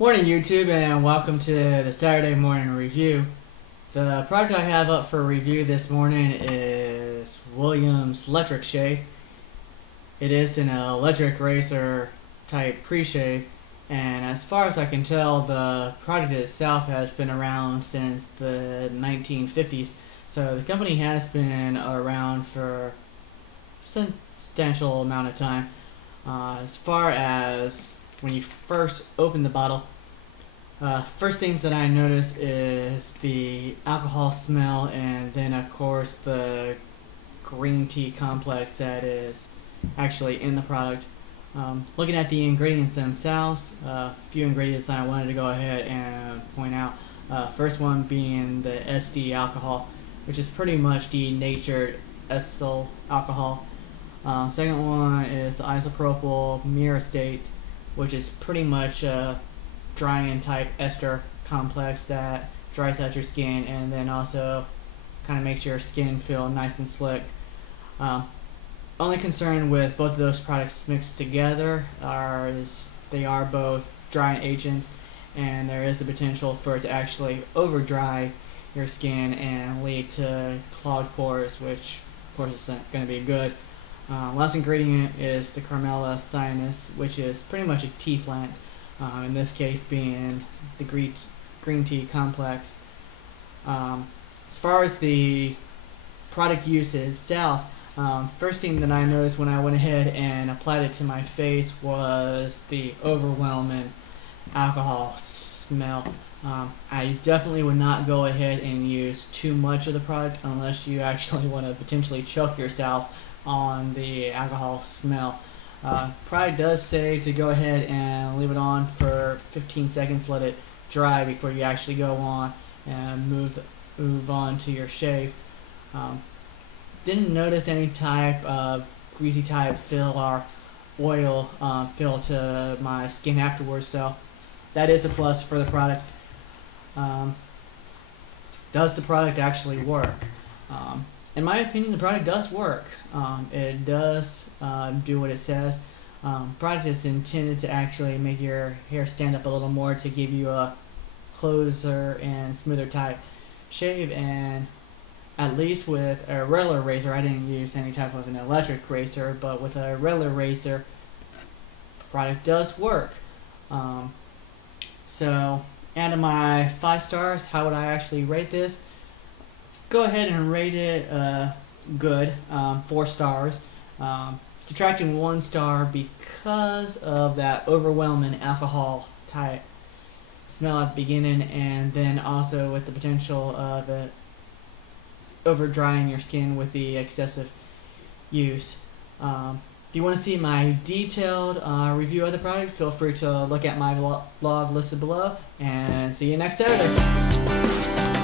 Morning YouTube, and welcome to the Saturday morning review. The product I have up for review this morning is Williams Lectric shave. It is an electric razor type pre-shave, and as far as I can tell, the product itself has been around since the 1950s. So the company has been around for a substantial amount of time. As far as when you first open the bottle, first things that I notice is the alcohol smell, and then of course the green tea complex that is actually in the product. Looking at the ingredients themselves, a few ingredients I wanted to go ahead and point out. First one being the SD alcohol, which is pretty much denatured ethyl alcohol. Second one is the isopropyl myristate, which is pretty much a drying type ester complex that dries out your skin and then also kind of makes your skin feel nice and slick. Only concern with both of those products mixed together is they are both drying agents, and there is a potential for it to actually over dry your skin and lead to clogged pores, which of course isn't going to be good. Last ingredient is the Carmella cyanus, which is pretty much a tea plant, in this case being the green tea complex. As far as the product use itself, first thing that I noticed when I went ahead and applied it to my face was the overwhelming alcohol smell. I definitely would not go ahead and use too much of the product unless you actually want to potentially choke yourself on the alcohol smell. Product does say to go ahead and leave it on for 15 seconds, let it dry before you actually go on and move on to your shave. Didn't notice any type of greasy type feel or oil feel to my skin afterwards, so that is a plus for the product. Does the product actually work? In my opinion, the product does work. It does do what it says. Product is intended to actually make your hair stand up a little more to give you a closer and smoother type shave, and at least with a regular razor, I didn't use any type of an electric razor, but with a regular razor, the product does work. So out of my 5 stars, how would I actually rate this? Go ahead and rate it good, 4 stars. Subtracting 1 star because of that overwhelming alcohol type smell at the beginning, and then also with the potential of it over drying your skin with the excessive use. If you want to see my detailed review of the product, feel free to look at my blog listed below, and see you next Saturday.